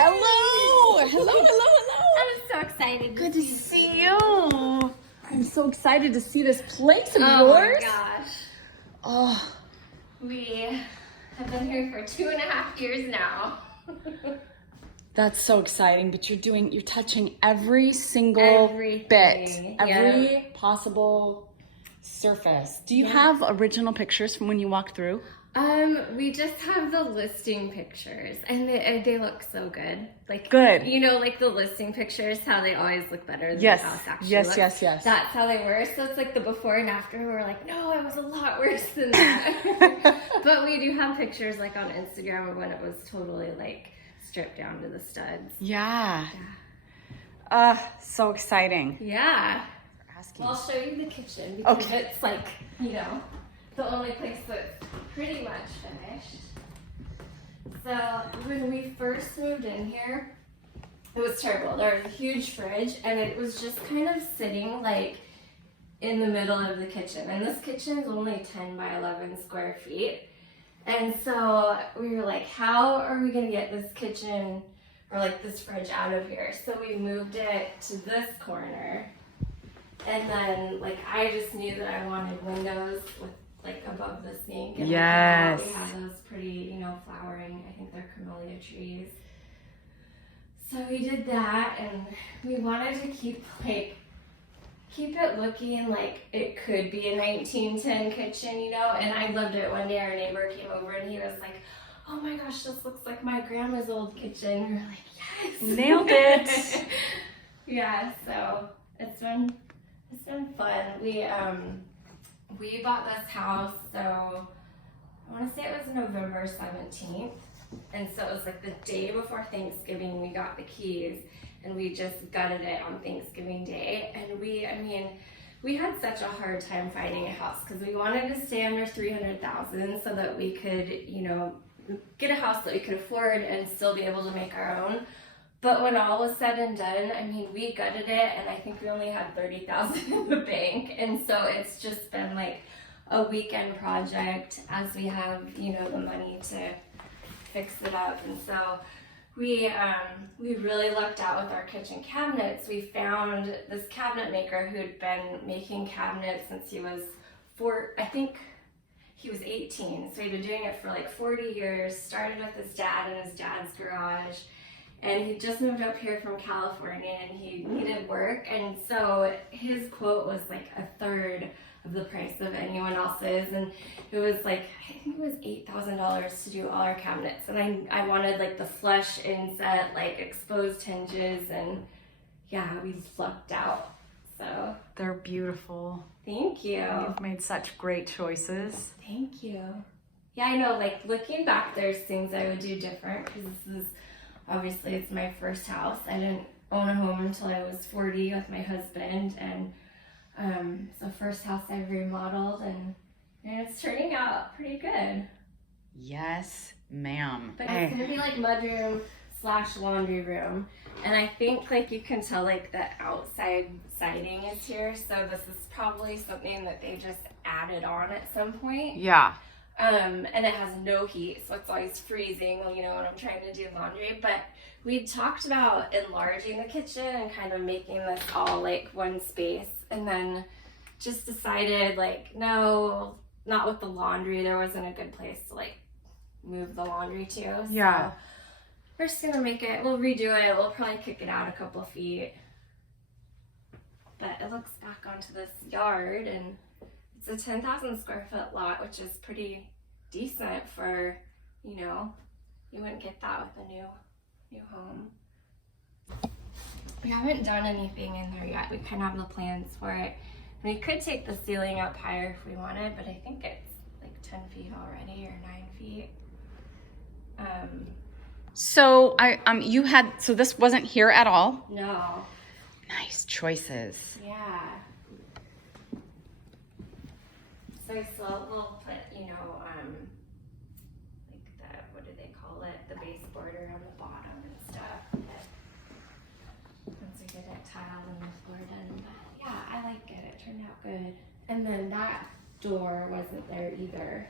Hello! Hello, hello, hello! I'm so excited. Good to see you. I'm so excited to see this place of Oh yours. my gosh. Oh, We have been here for 2.5 years now. that's so exciting. But you're touching every single Everything, bit, every yeah. possible surface. Do you have original pictures from when you walked through? We just have the listing pictures, and they look so good. Like, Good. You know, like the listing pictures, how they always look better than Yes. the house actually Yes, looks. yes. That's how they were. So it's like the before and after. We're like, no, it was a lot worse than that. But we do have pictures like on Instagram of when it was totally like stripped down to the studs. Yeah. So exciting. Yeah. Asking. Well, I'll show you the kitchen because it's like, you know, the only place that's pretty much finished. So when we first moved in here, it was terrible. There was a huge fridge and it was just kind of sitting like in the middle of the kitchen. And this kitchen is only 10 by 11 square feet. And so we were like, how are we gonna get this kitchen or like this fridge out of here? So we moved it to this corner. And then like I just knew that I wanted windows with like above the sink. And yes. we have those pretty, you know, flowering, I think they're camellia trees. So we did that and we wanted to keep it looking like it could be a 1910 kitchen, you know? And I loved it. One day our neighbor came over and he was like, oh my gosh, this looks like my grandma's old kitchen. We were like, yes. Nailed it. Yeah, so it's been fun. We bought this house, so I want to say it was November 17th. And so it was like the day before Thanksgiving we got the keys and we just gutted it on Thanksgiving Day. And we had such a hard time finding a house because we wanted to stay under $300,000 so that we could, you know, get a house that we could afford and still be able to make our own. But when all was said and done, I mean, we gutted it and I think we only had $30,000 in the bank. And so it's just been like a weekend project as we have, you know, the money to fix it up. And so we really lucked out with our kitchen cabinets. We found this cabinet maker who had been making cabinets since he was I think he was 18. So he'd been doing it for like 40 years, started with his dad in his dad's garage. And he just moved up here from California and he needed work. And so his quote was like a third of the price of anyone else's. And it was like, I think it was $8,000 to do all our cabinets. And I wanted like the flush inset, like exposed hinges. And yeah, we lucked out. So They're beautiful. thank you. You've made such great choices. Thank you. Yeah, I know, like looking back, there's things I would do different because this is, obviously, it's my first house. I didn't own a home until I was 40 with my husband, and it's the first house I remodeled, and it's turning out pretty good. Yes, ma'am. But it's gonna be like mudroom / laundry room, and I think like you can tell like the outside siding is here, so this is probably something that they just added on at some point. Yeah. And it has no heat, so it's always freezing, you know, when I'm trying to do laundry. But we talked about enlarging the kitchen and kind of making this all like one space, and then just decided like, no, not with the laundry. There wasn't a good place to like move the laundry to. So Yeah. we're just gonna make it, we'll redo it, we'll probably kick it out a couple feet. But it looks back onto this yard, and it's a 10,000 square foot lot, which is pretty decent for, you know, you wouldn't get that with a new home. We haven't done anything in there yet. We kind of have the plans for it. We could take the ceiling up higher if we wanted, but I think it's like 10 feet already or 9 feet. So so this wasn't here at all? No. Nice choices. Yeah. So we'll put, you know, like the, what do they call it? The baseboarder on the bottom and stuff. Once we get it tiled and the floor done. But yeah, I like it. It turned out good. And then that door wasn't there either.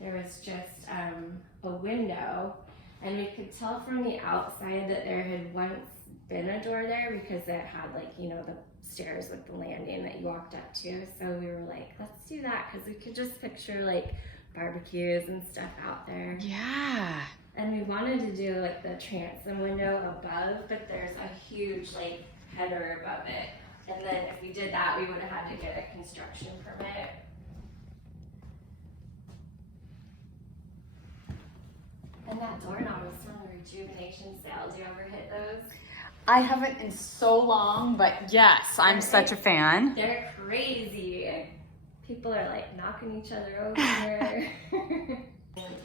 There was just a window, And we could tell from the outside that there had once been a door there because it had like, you know, the stairs with the landing that you walked up to. So we were like, let's do that because we could just picture like barbecues and stuff out there. Yeah. And we wanted to do like the transom window above, but there's a huge like header above it. And then if we did that, we would have had to get a construction permit. And that doorknob is from the rejuvenation sale. Do you ever hit those? I haven't in so long, but yes, I'm such a fan. They're crazy. People are like knocking each other over.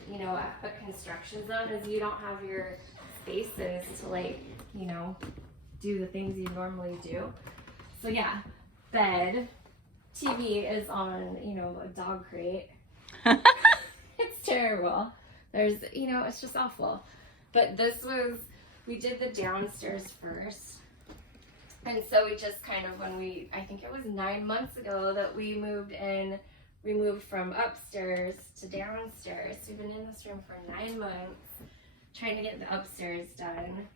You know, a construction zone is you don't have your spaces to like, you know, do the things you normally do. So yeah, bed, TV is on, you know, a dog crate. It's terrible. There's, you know, it's just awful. But this was, we did the downstairs first. And so we just kind of, I think it was 9 months ago that we moved in, we moved from upstairs to downstairs. We've been in this room for 9 months, trying to get the upstairs done.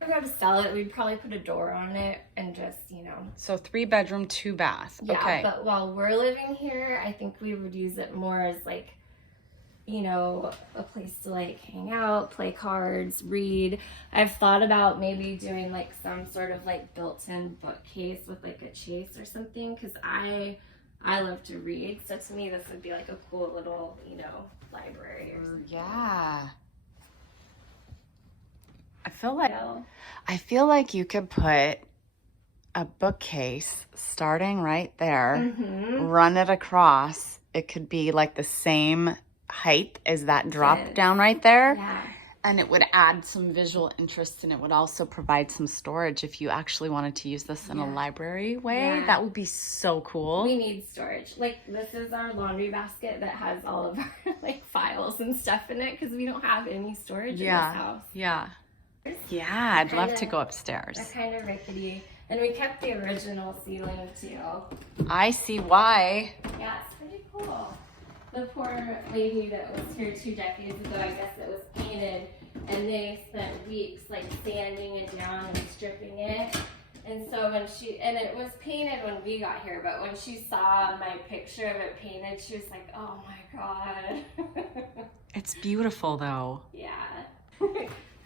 If we were to sell it, we'd probably put a door on it and just, you know. So 3 bedroom, 2 bath. Yeah, okay. But while we're living here, I think we would use it more as like, you know, a place to like hang out, play cards, read. I've thought about maybe doing like some sort of like built-in bookcase with like a chase or something, because I love to read. So to me, this would be like a cool little, you know, library or something. Yeah. I feel like you could put a bookcase starting right there, run it across. It could be like the same height as that drop down right there. Yeah. And it would add some visual interest, and it would also provide some storage if you actually wanted to use this in a library way. Yeah. That would be so cool. We need storage. Like, this is our laundry basket that has all of our like files and stuff in it because we don't have any storage in this house. Yeah. Yeah, I'd love to go upstairs. They're kind of rickety. And we kept the original ceiling too. I see why. Yeah, it's pretty cool. The poor lady that was here 2 decades ago, I guess it was painted, and they spent weeks like sanding it down and stripping it. And so and it was painted when we got here, but when she saw my picture of it painted, she was like, oh my God. It's beautiful though. Yeah.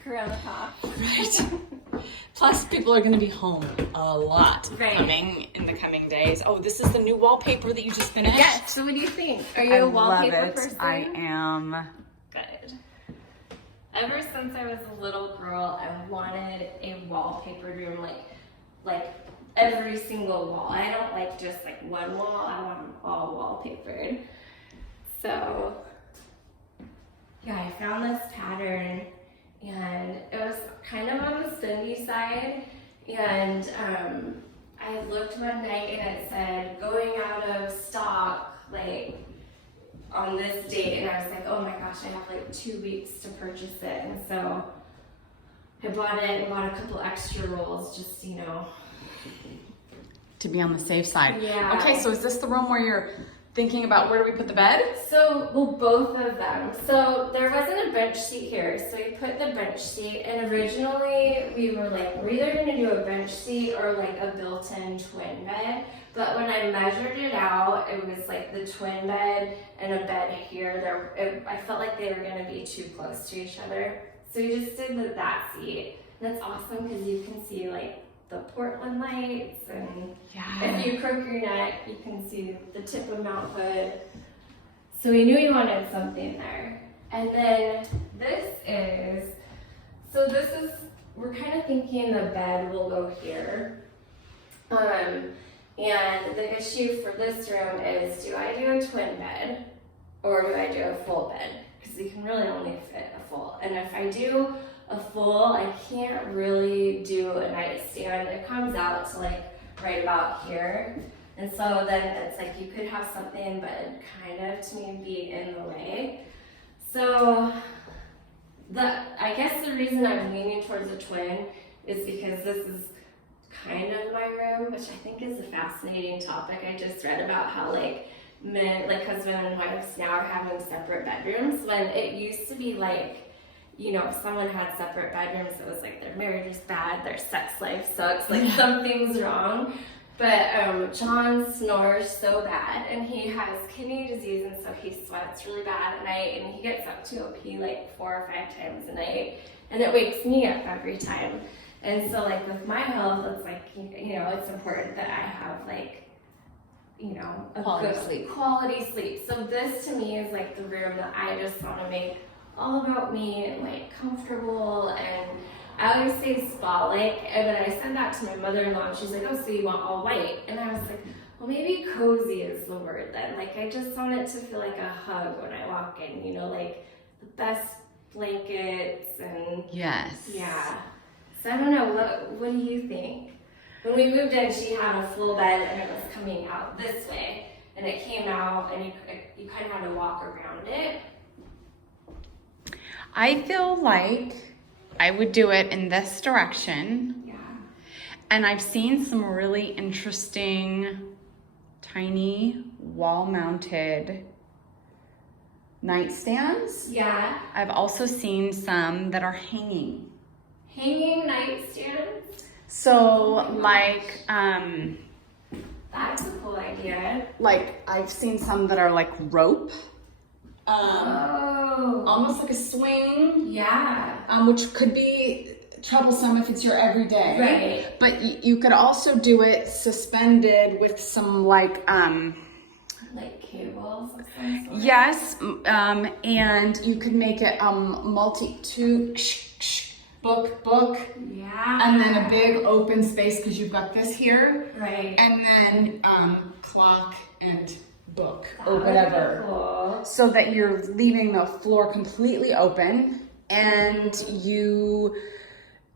Corona pop. Right. Plus, people are going to be home a lot coming in the coming days. Oh, this is the new wallpaper that you just finished? Yes. So what do you think? Are you a wallpaper person? I am. Good. Ever since I was a little girl, I wanted a wallpapered room, like every single wall. I don't like just like one wall. I want them all wallpapered. So yeah, I found this pattern. And it was kind of on the spendy side, and I looked one night and it said going out of stock like on this date, and I was like, oh my gosh, I have like 2 weeks to purchase it. And so I bought it and bought a couple extra rolls just, you know, to be on the safe side. Yeah. Okay, so is this the room where you're thinking about where do we put the bed? So, well, both of them. So there wasn't a bench seat here, so we put the bench seat, and originally we were like, we're either gonna do a bench seat or like a built-in twin bed. But when I measured it out, it was like the twin bed and a bed here. I felt like they were gonna be too close to each other. So we just did that seat. And it's awesome because you can see like the Portland lights, and if you crook your neck, you can see the tip of Mount Hood. So we knew we wanted something there. And then we're kind of thinking the bed will go here. And the issue for this room is, do I do a twin bed or do I do a full bed? Because you can really only fit a full. And if I do a full, I can't really do a nightstand. It comes out to like right about here. And so then it's like you could have something, but it kind of to me be in the way. So I guess the reason I'm leaning towards a twin is because this is kind of my room, which I think is a fascinating topic. I just read about how like men, like husband and wives now are having separate bedrooms when it used to be like, you know, if someone had separate bedrooms, it was like their marriage is bad, their sex life sucks, like something's wrong. But John snores so bad, and he has kidney disease, and so he sweats really bad at night, and he gets up to pee like 4 or 5 times a night, and it wakes me up every time. And so like with my health, it's like, you know, it's important that I have like, you know, a good quality sleep. So this to me is like the room that I just want to make all about me and like comfortable, and I always say spa-like, and then I said that to my mother-in-law, and she's like, oh, so you want all white? And I was like, well, maybe cozy is the word then. Like, I just want it to feel like a hug when I walk in, you know, like the best blankets and... Yes. Yeah. So I don't know, what do you think? When we moved in, she had a full bed, and it was coming out this way, and it came out, and you kind of had to walk around it. I feel like I would do it in this direction. Yeah. And I've seen some really interesting, tiny, wall-mounted nightstands. Yeah. I've also seen some that are hanging. Hanging nightstands? So, like, that's a cool idea. Like, I've seen some that are like rope. Oh. Almost like a swing. Yeah. Which could be troublesome if it's your everyday. Right. But you could also do it suspended with some like cables of some sort. Yes, and you could make it book. Yeah. And then a big open space because you've got this here. Right. And then clock and book or That whatever. Cool. So that you're leaving the floor completely open, and you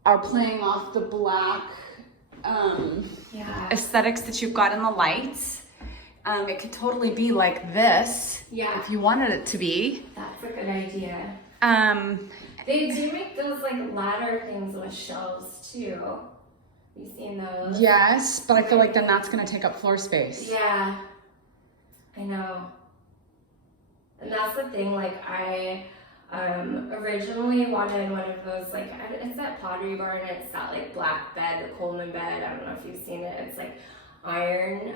are playing off the black aesthetics that you've got in the lights. It could totally be like this if you wanted it to be. That's a good idea. They do make those like ladder things with shelves too. You seen those? Yes, but I feel like then that's going to take up floor space. Yeah, I know. And that's the thing, like I originally wanted one of those, like it's that Pottery Barn, it's that like black bed, the Coleman bed, I don't know if you've seen it, it's like iron,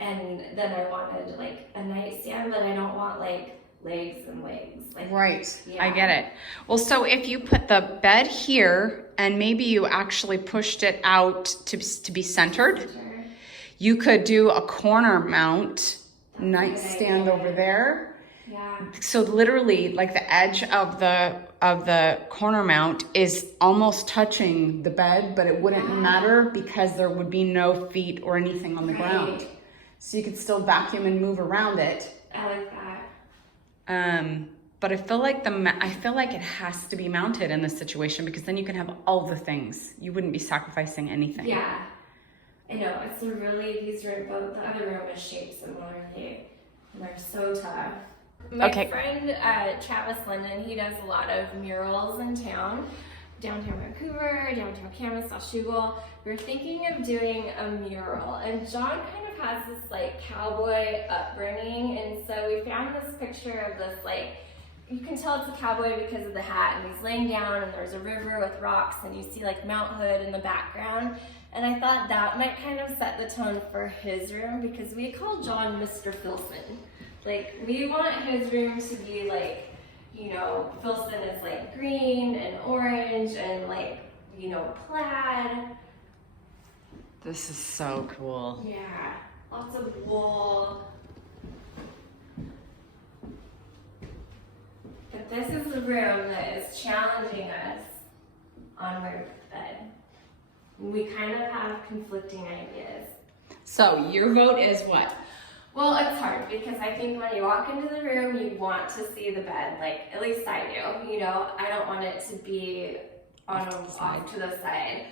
and then I wanted like a nightstand, but I don't want like legs and legs. Like, right, yeah. I get it. Well, so if you put the bed here and maybe you actually pushed it out to be centered, you could do a corner mount nightstand over there. Yeah. So literally like the edge of the corner mount is almost touching the bed, but it wouldn't matter because there would be no feet or anything on the ground. So you could still vacuum and move around it. I like that. But I feel like it has to be mounted in this situation because then you can have all the things. You wouldn't be sacrificing anything. Yeah. I know, it's really, these rooms, the other room is shaped similarly, and they're so tough. My friend Travis Linden, he does a lot of murals in town, downtown Vancouver, downtown Camas, Oshugal. We're thinking of doing a mural, and John kind of has this like cowboy upbringing, and so we found this picture of this like, you can tell it's a cowboy because of the hat, and he's laying down, and there's a river with rocks, and you see like Mount Hood in the background. And I thought that might kind of set the tone for his room because we call John Mr. Filson. Like, we want his room to be like, you know, Filson is like green and orange and like, you know, plaid. This is so cool. Yeah, lots of wool. But this is the room that is challenging us on where to bed. We kind of have conflicting ideas. So your vote is what? Well, it's hard because I think when you walk into the room, you want to see the bed. Like, at least I do. You know, I don't want it to be off to the side.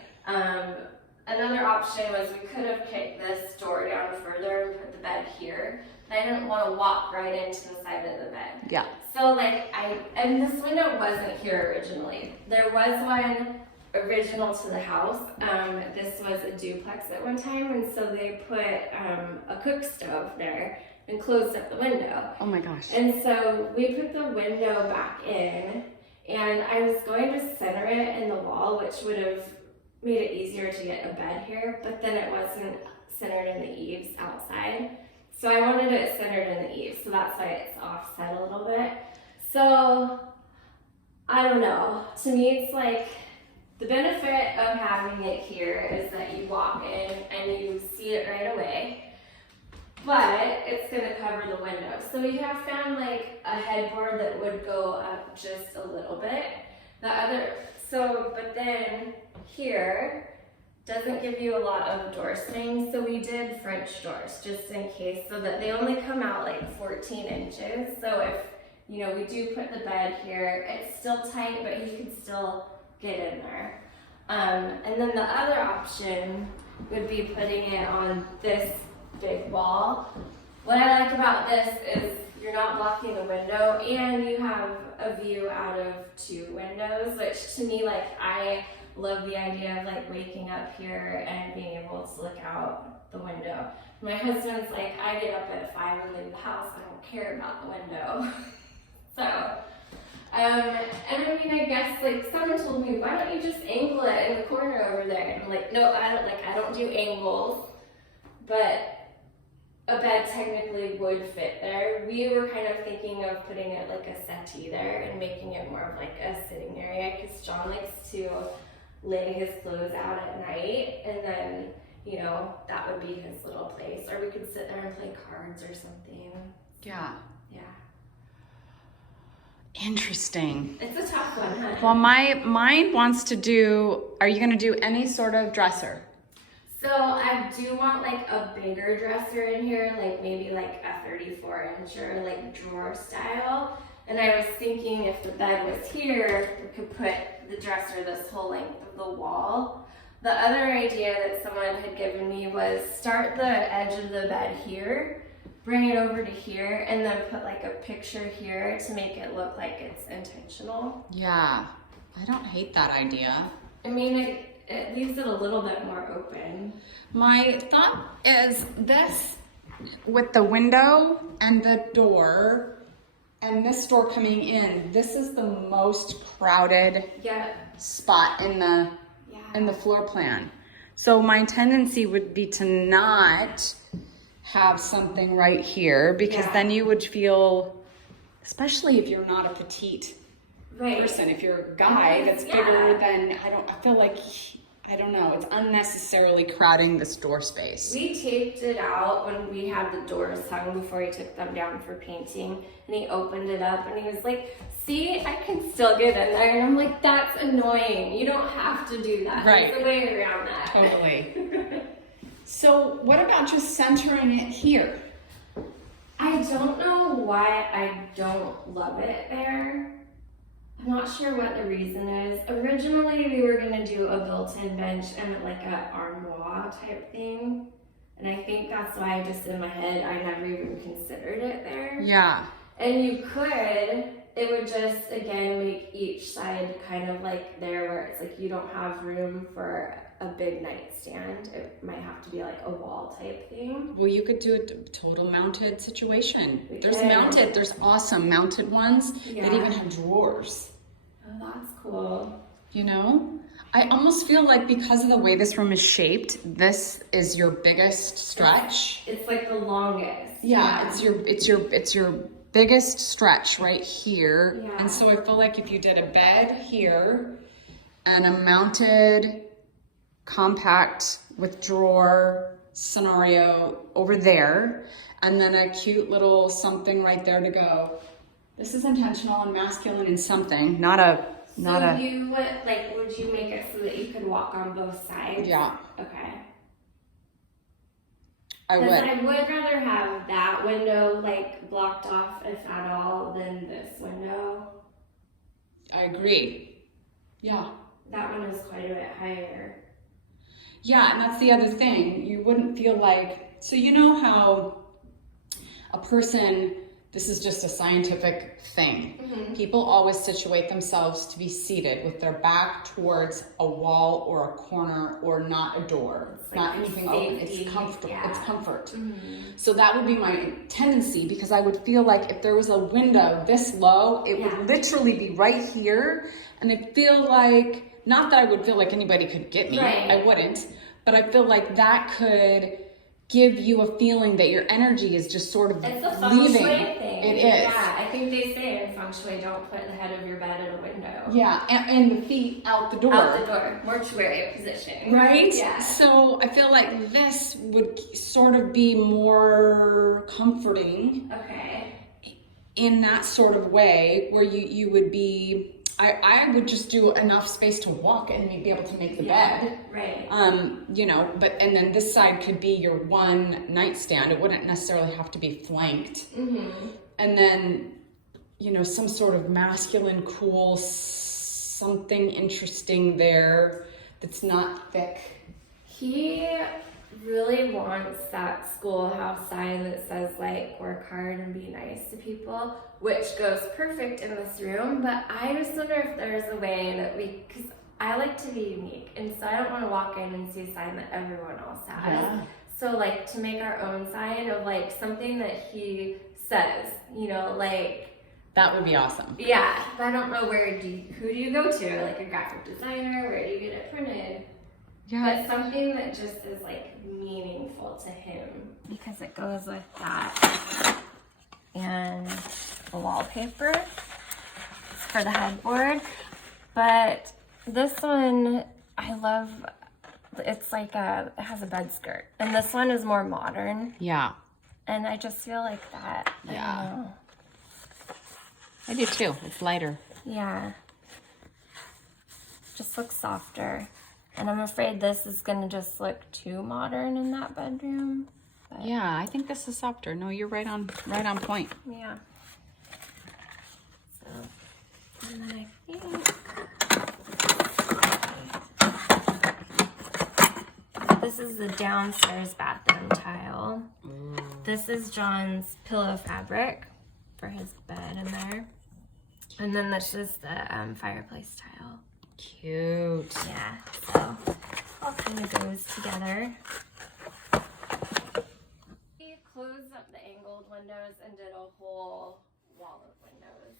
Another option was we could have kicked this door down further and put the bed here. But I didn't want to walk right into the side of the bed. Yeah. So like and this window wasn't here originally. There was one original to the house. This was a duplex at one time, and so they put a cook stove there and closed up the window. Oh my gosh. And so we put the window back in, And I was going to center it in the wall, which would have made it easier to get a bed here, but then it wasn't centered in the eaves outside. So I wanted it centered in the eaves, so that's why it's offset a little bit. So, I don't know. To me, it's like, the benefit of having it here is that you walk in and you see it right away, but it's gonna cover the window. So we have found like a headboard that would go up just a little bit. But then here doesn't give you a lot of door swing, so we did French doors just in case, so that they only come out like 14 inches. So if, you know, we do put the bed here, it's still tight, but you can still get in there. And then the other option would be putting it on this big wall. What I like about this is you're not blocking the window and you have a view out of 2 windows, which to me, like, I love the idea of like waking up here and being able to look out the window. My husband's like, I get up at 5 and leave the house, I don't care about the window. So, and I mean, I guess like someone told me, why don't you just angle it in the corner over there? And I'm like, no, I don't do angles, but a bed technically would fit there. We were kind of thinking of putting it like a settee there and making it more of like a sitting area, because John likes to lay his clothes out at night, and then, you know, that would be his little place. Or we could sit there and play cards or something. Yeah. Yeah. Interesting. It's a tough one, huh? Well, mine wants to do, are you going to do any sort of dresser? So I do want like a bigger dresser in here, like maybe like a 34-incher, like drawer style. And I was thinking if the bed was here, we could put the dresser this whole length of the wall. The other idea that someone had given me was start the edge of the bed here, bring it over to here, and then put like a picture here to make it look like it's intentional. Yeah, I don't hate that idea. I mean, it leaves it a little bit more open. My thought is this, with the window and the door and this door coming in, this is the most crowded spot in the floor plan. So my tendency would be to not have something right here, because then you would feel, especially if you're not a petite person, if you're a guy that's bigger than, I feel like, I don't know, it's unnecessarily crowding this door space. We taped it out when we had the doors hung before he took them down for painting, and he opened it up and he was like, see, I can still get in there. And I'm like, that's annoying. You don't have to do that. Right. There's a way around that. Totally. So what about just centering it here? I don't know why I don't love it there. I'm not sure what the reason is. Originally, we were gonna do a built-in bench and like an armoire type thing. And I think that's why just in my head, I never even considered it there. Yeah. And you could, it would just, again, make each side kind of like there where it's like you don't have room for a big nightstand. It might have to be like a wall type thing. Well, you could do a total mounted situation. There's awesome mounted ones that even have drawers. Oh, that's cool. You know? I almost feel like because of the way this room is shaped, this is your biggest stretch. It's like the longest. Yeah, it's your biggest stretch right here. Yeah. And so I feel like if you did a bed here and a mounted compact with drawer scenario over there, and then a cute little something right there to go. This is intentional and masculine in something, not a. You would, like, would you make it so that you could walk on both sides? Yeah. Okay. I would. I would rather have that window like blocked off, if at all, than this window. I agree. Yeah. That one is quite a bit higher. Yeah, and that's the other thing. You wouldn't feel like, so you know how a person this is just a scientific thing. Mm-hmm. People always situate themselves to be seated with their back towards a wall or a corner or not a door, It's like not anything open. It's comfortable. Yeah. It's comfort. Mm-hmm. So that would be my tendency, because I would feel like if there was a window this low, it would literally be right here. And I feel like, not that I would feel like anybody could get me, Right. I wouldn't, but I feel like that could give you a feeling that your energy is just sort of it's a feng leaving. shui thing. It is. Yeah, I think they say in feng shui, don't put the head of your bed at a window. Yeah, and the feet out the door. Out the door, mortuary position. Right? Yeah. So I feel like this would sort of be more comforting. Okay. In that sort of way, where you would be, I would just do enough space to walk and be able to make the bed. Right. You know, and then this side could be your one nightstand. It wouldn't necessarily have to be flanked. Mm-hmm. And then, you know, some sort of masculine, cool, something interesting there that's not thick. He really wants that schoolhouse sign that says, like, work hard and be nice to people, which goes perfect in this room. But I just wonder if there's a way that because I like to be unique, and so I don't want to walk in and see a sign that everyone else has. Yeah. So, like, to make our own sign of, like, something that he says, you know, like, that would be awesome. yeah. But I don't know who do you go to, like a graphic designer? Where do you get it printed? Yeah. But something that just is, like, meaningful to him. Because it goes with that. And the wallpaper for the headboard. But this one, I love, it's like it has a bed skirt. And this one is more modern. Yeah. And I just feel like that. Yeah. I do too. It's lighter. Yeah. Just looks softer. And I'm afraid this is going to just look too modern in that bedroom. But yeah, I think this is softer. No, you're right on point. yeah. So, and then I think this is the downstairs bathroom tile. Ooh. This is John's pillow fabric for his bed in there. And then this is the fireplace tile. Cute. Yeah, so all kind of goes together. We closed up the angled windows and did a whole wall of windows.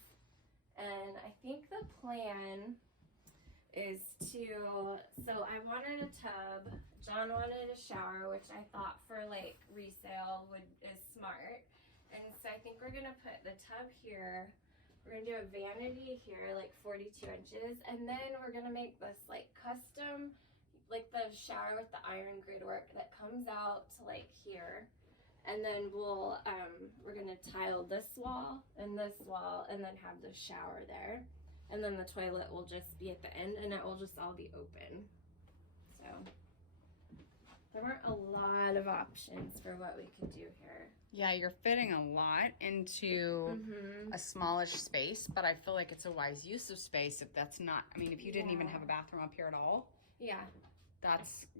And I think the plan is so I wanted a tub. John wanted a shower, which I thought for like resale is smart. And so I think we're gonna put the tub here. We're gonna do a vanity here, like 42 inches, and then we're gonna make this like custom, like the shower with the iron grid work that comes out to like here, and then we're gonna tile this wall, and then have the shower there, and then the toilet will just be at the end, and it will just all be open. So there weren't a lot of options for what we could do here. Yeah, you're fitting a lot into a smallish space, but I feel like it's a wise use of space if that's not, I mean, if you didn't even have a bathroom up here at all,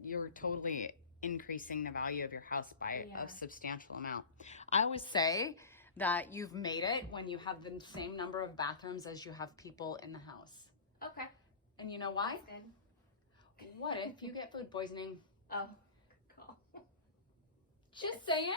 you're totally increasing the value of your house by a substantial amount. I always say that you've made it when you have the same number of bathrooms as you have people in the house. Okay. And you know why? Good. What if you get food poisoning? Oh, good call. Just saying.